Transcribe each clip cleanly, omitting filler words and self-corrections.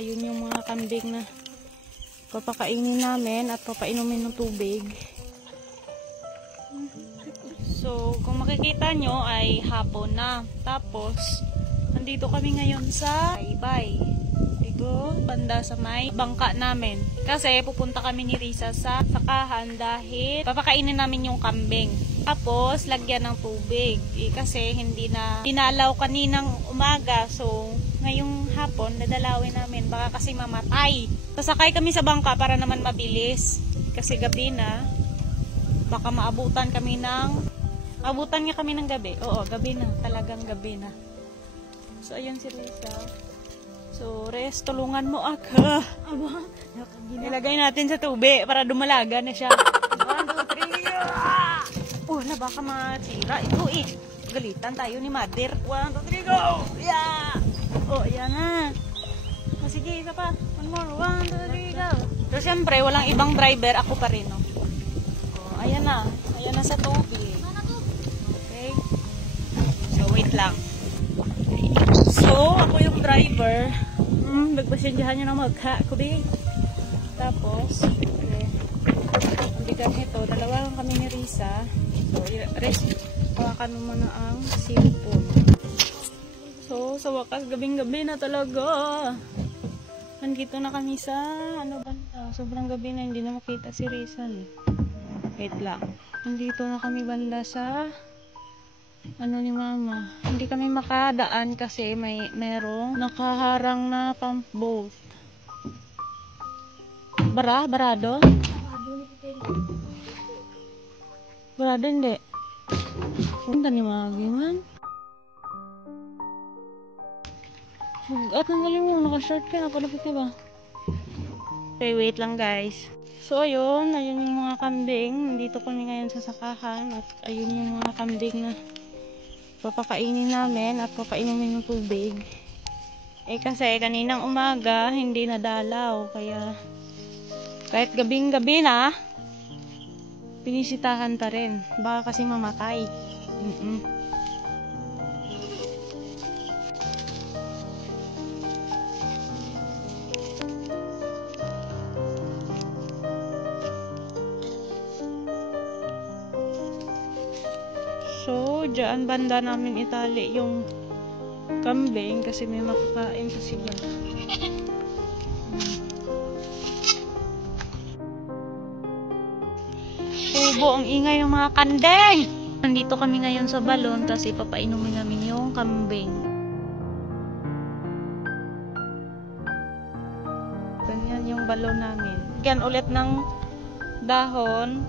ayun yung mga kambing na papakainin namin at papainumin ng tubig. So, kung makikita nyo ay hapon na. Tapos, nandito kami ngayon sa Baybay. Digo, banda sa may bangka namin. Kasi pupunta kami ni Risa sa sakahan dahil papakainin namin yung kambing. Tapos, lagyan ng tubig. Kasi hindi na dinalaw kaninang umaga. So, ngayong hapon, nadalawin namin. Baka kasi mamatay. Sasakay kami sa bangka para naman mabilis. Kasi gabi na. Baka maabutan kami ng... Abutan nga kami ng gabi. Oo, gabi na. Talagang gabi na. So, ayun si Risa. So, Res, tulungan mo ako. Aba, ilagay natin sa tubig para dumalaga na siya. 1, 2, 3. Oh, na baka masira. Ito eh. Galitan tayo ni Mother. 1, 2, 3, go! Yeah! Oh, ayan na. Oh, sige, isa pa. One more. 1, 2, 3, go! So, syempre, walang ibang driver. Ako pa rin, no? Oh, ayan na. Ayan na sa tubig. Okay? So, wait lang. So, ako yung driver. Nagpasensyahan nyo na magka-kubi. Tapos, okay. Ang bigat nito. Dalawa lang kami ni Risa. So, rest. Hawakan mo muna ang cellphone. So, sa wakas, gabing-gabi na talaga. Nandito na kami sa, ano ba? Sobrang gabi na, hindi na makita si Risa. Wait lang. Nandito na kami banda sa, ano ni Mama. Hindi kami makadaan kasi merong nakaharang na pump boat. Barado? Barado hindi. Punta ni Magiman. At nanggaling mo, naka-short ka, napalapit ka ba? Okay, wait lang guys. So ayun yung mga kambing. Nandito kami ngayon sa sakahan. At ayun yung mga kambing na papakainin namin at papainumin ng tubig. Eh kasi kaninang umaga hindi nadalaw. Kaya kahit gabing-gabi na, pinisitahan pa rin. Baka kasi mamatay. So, dyan banda namin itali yung kambing kasi may makakain sa sila. Tubo, ang ingay ng mga kandeng! Nandito kami ngayon sa balon kasi papainumin namin yung kambing. Ganyan yung balon namin. Lagyan ulit ng dahon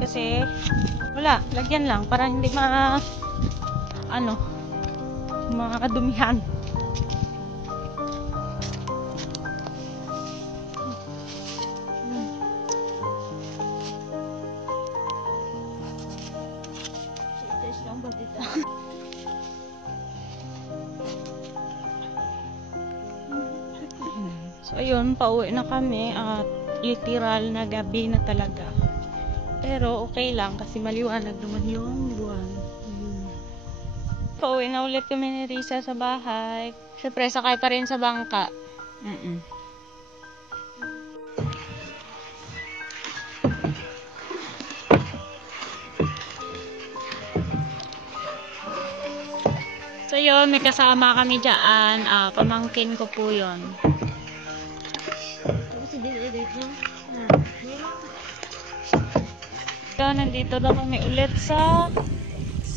kasi wala, lagyan lang para hindi makadumihan. So ayun, pauwi na kami at literal na gabi na talaga. Pero okay lang kasi maliwanag naman yung buwan. Pauwi na ulit kami ni Risa sa bahay. Siyempre, sakay pa rin sa bangka. So yun, may kasama kami dyan. Pamangkin ko po yun. Nandito na kami ulit sa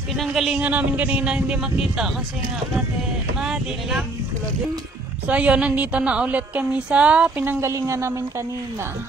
pinanggalingan namin kanina, hindi makita kasi nga madilim. So ayun, nandito na ulit kami sa pinanggalingan namin kanina.